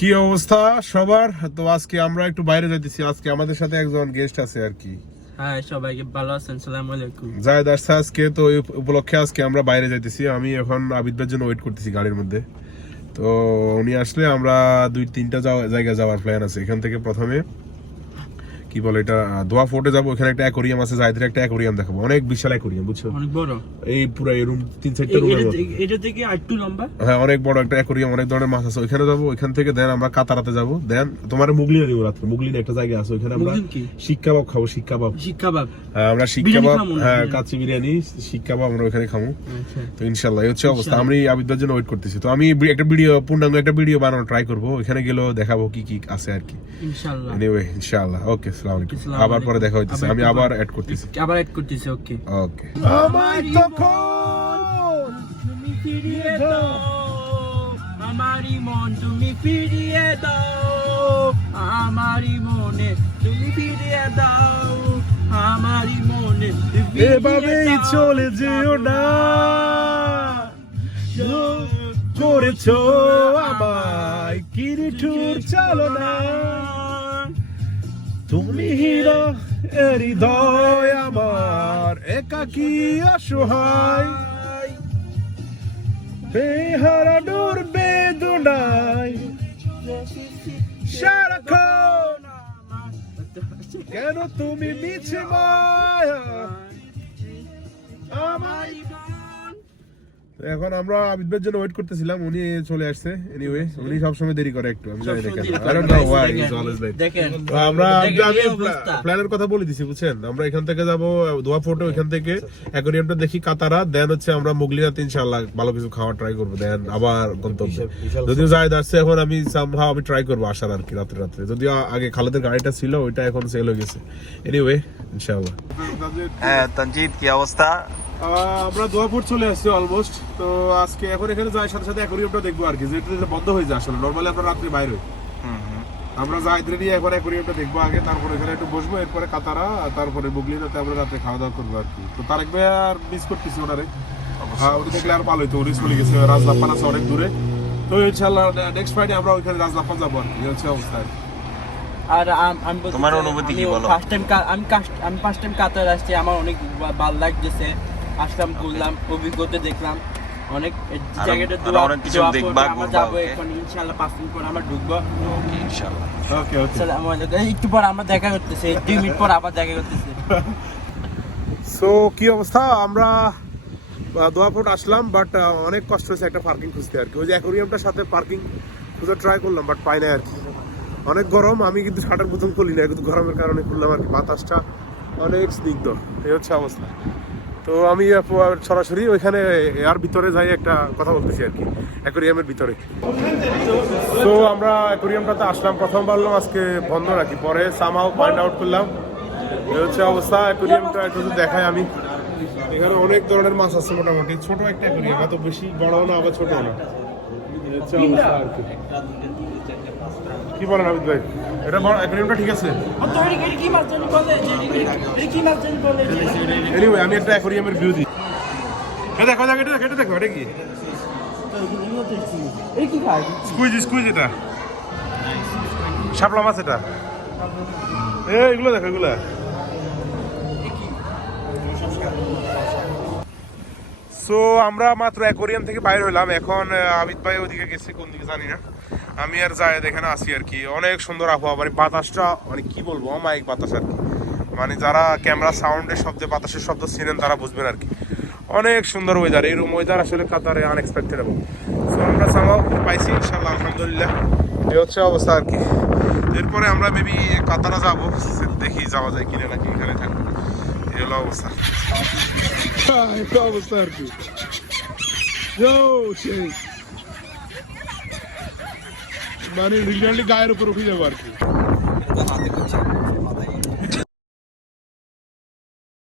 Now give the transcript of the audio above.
কি অবস্থা সবার? তো আজকে আমরা একটু বাইরে যাইতেছি। আজকে আমাদের সাথে একজন গেস্ট আছে আর কি। হ্যাঁ, সবাইকে ভালো আছেন? আসসালামু আলাইকুম। জায়েদ আসছে আজকে, তো এই উপলক্ষে আজকে আমরা বাইরে যাইতেছি। আমি এখন আবিদ ভাইয়ের জন্য ওয়েট করতেছি গাড়ির মধ্যে। তো উনি আসলে আমরা 2-3টা জায়গায় যাওয়ার প্ল্যান আছে। এখান থেকে প্রথমে কি বলে এটা দোয়া ফোর্টে যাবো। ওখানে একটা অ্যাকোরিয়াম আছে, জায়েদের একটা অ্যাকোরিয়াম দেখাবো, অনেক বিশাল অ্যাকোরিয়াম, বুঝছো? অনেক বড় এই পুরো এই রুম 3-4টা রুমের মতো। এটা থেকে আরেকটু লম্বা। হ্যাঁ, অনেক বড় একটা অ্যাকোরিয়াম, অনেক ধরনের মাছ আছে। ওইখানে যাবো। ওইখান থেকে দেন আমরা কাতারাতে যাবো। দেন তোমার মুগলিনে দিব রাত্রে। মুগলিনে একটা জায়গা আছে, ওইখানে আমরা শিক কাবাব খাবো। শিক কাবাব হ্যাঁ, আমরা শিক কাবাব, হ্যাঁ কাচ্চি বিরিয়ানি, শিক কাবাব আমরা ওইখানে খাবো। তো ইনশাআল্লাহ এই হচ্ছে অবস্থা। আমি আবিদ ভাইয়ের জন্য ওয়েট করতেছি। তো আমি একটা ভিডিও, পূর্ণাঙ্গ একটা ভিডিও বানানো ট্রাই করবো। ওইখানে গেলেও দেখাবো কি কি আছে আর কি, ইনশাআল্লাহ। এনিওয়ে ইনশাআল্লাহ। ওকে, আসসালামু আলাইকুম। আবার পরে দেখা হইতেছে। আমি আবার অ্যাড করতেছি। ওকে ওকে। আমার তখন তুমি ফিরিয়ে দাও, আমারই মন তুমি ফিরিয়ে দাও, আমারই মনে তুমি ফিরিয়ে দাও, আমারই মনে এভাবেই চলে যেও না, করেছো আমায় কিরিঠুর চলো না, তুমি হিরো হৃদয় আমার একাকী অসহায়, বেহারা নূর বেদনায় সারাক্ষণ কেন তুমি মিছে মায়া আমার। এখন আমরা আবিদ ভাইয়ের জন্য ওয়েট করতেছিলাম, উনি চলে আসছে। এনিওয়ে উনি সবসময় দেরি করে একটু, আমি জানি দেখেন। আমরা প্ল্যানের কথা বলে দিছি, বুঝছেন? আমরা এখান থেকে যাবো দোয়া ফোর্টে, ওইখান থেকে অ্যাকোরিয়ামটা দেখি কাতারা, দেন হচ্ছে আমরা মুগলিয়াতে ইনশাআল্লাহ ভালো কিছু খাওয়া ট্রাই করবো। দেন আবার গন্তব্য, যদিও জায়েদ আসছে এখন, আমি সামহাও আমি ট্রাই করবো আসার আর কি রাত্রে। যদিও আগে খালেদের গাড়িটা ছিল, ওইটা এখন সেল হয়ে গেছে। এনিওয়ে ইনশাআল্লাহ। হ্যাঁ তানজিদ, কি অবস্থা? আমরা দোয়া ফোর্ট চলে আসছি অলমোস্ট। তো আজকে এখন এখানে যাই, সাথে সাথে অ্যাকোরিয়ামটা দেখবো আর কি, যেটা বন্ধ হয়ে যায় আসলে। নরমালি আমরা রাত্রে বাইরে হই। আমরা জায়েদরে নিয়ে এখন অ্যাকোরিয়ামটা দেখবো আগে, তারপরে এখানে একটু বসবো, এরপরে কাতারা, তারপরে মুগলিনাতে আমরা রাত্রে খাওয়া দাওয়া করবো আর কি। তো তারেক ভাই আর মিস করতেছি ওনারে, উনি দেখলে আর ভালো হইতো। উনি চলে গেছে, রাজলাপান আছে অনেক দূরে। তো ইনশাআল্লাহ নেক্সট ফ্রাইডে আমরা ওইখানে রাজলাপান যাবো আর কি, এই হচ্ছে অবস্থা। আর আমি তোমার অনুভূতি কি বলো? আমি ফার্স্ট টাইম কাতার আসছি, আমার অনেক ভালো লাগতেছে। আসলাম, ঘুরলাম, অভিজ্ঞতা দেখলাম অনেক। জায়গাটা অনেক কিছু দেখবা, আমরা যাবো এখন ইনশাআল্লাহ। 5 মিনিট পর আমরা ঢুকবো। ওকে ইনশাআল্লাহ। ওকে ওকে, আসসালামু আলাইকুম। একটু পর আমরা দেখা করতেছি, 2 মিনিট পর আবার দেখা করতেছি। সো কি অবস্থা? আমরা দোয়া ফোর্ট আসলাম, বাট অনেক কষ্ট হয়েছে একটা পার্কিং খুঁজতে আর কি। ওই যে অ্যাকোরিয়ামটার সাথে পার্কিং খুঁজে ট্রাই করলাম, বাট পাই না আর কি। অনেক গরম, আমি কিন্তু শাটার প্রথম খুলি না, কিন্তু গরমের কারণে খুললাম আর কি। বাতাসটা অনেক স্নিগ্ধ, এই হচ্ছে অবস্থা। তো আমি সরাসরি ওইখানে আর ভিতরে যাই, একটা কথা বলতেছি আর কি, অ্যাকোরিয়ামের ভিতরে। তো আমরা অ্যাকোরিয়ামটাতে আসলাম, প্রথম ভাবলাম আজকে বন্ধ নাকি, পরে সামহাও ফাইন্ড আউট করলাম এই হচ্ছে অবস্থা। অ্যাকোরিয়ামটা একটু দেখাই আমি। এখানে অনেক ধরনের মাছ আছে, মোটামুটি ছোট একটা অ্যাকোরিয়াম, এত বেশি বড়ও না আবার ছোটও না, এই হচ্ছে অবস্থা আর কি। কি বলেন আবিদ ভাই, এটা বড় অ্যাকোরিয়ামটা ঠিক আছে? এনিওয়ে আমি একটা অ্যাকোরিয়ামের ভিউ দিই। দেখো এটা দেখো, এটা কি? স্কুইজ এটা শাপলা মাছ, এটা এগুলো দেখো, এগুলো। সো আমরা মাত্র অ্যাকোরিয়াম থেকে বাইরে হলাম। এখন আবিদ ভাই ওদিকে গেছে, কোন দিকে জানি না। আমি আর জায়েদ এখানে আসি আর কি। অনেক সুন্দর আবহাওয়া, মানে বাতাসটা মানে কি বলবো, অমায়িক বাতাস আর কি। মানে যারা ক্যামেরা সাউন্ডের শব্দে বাতাসের শব্দ চিনেন তারা বুঝবেন আর কি। অনেক সুন্দর ওয়েদার, এরকম ওয়েদার আসলে কাতারে আনএক্সপেক্টেড। এবং সো আমরা সামাও পাইছি ইনশাআল্লাহ, আলহামদুলিল্লাহ। এই হচ্ছে অবস্থা আর কি। এরপরে আমরা মেবি কাতারা যাবো, দেখি যাওয়া যায় কিনে নাকি এখানে থাকবো। এই হলো অবস্থা, একটা অবস্থা আর কি। মানে রিজনালি গায়ের উপর উঠে যাবো আর কি।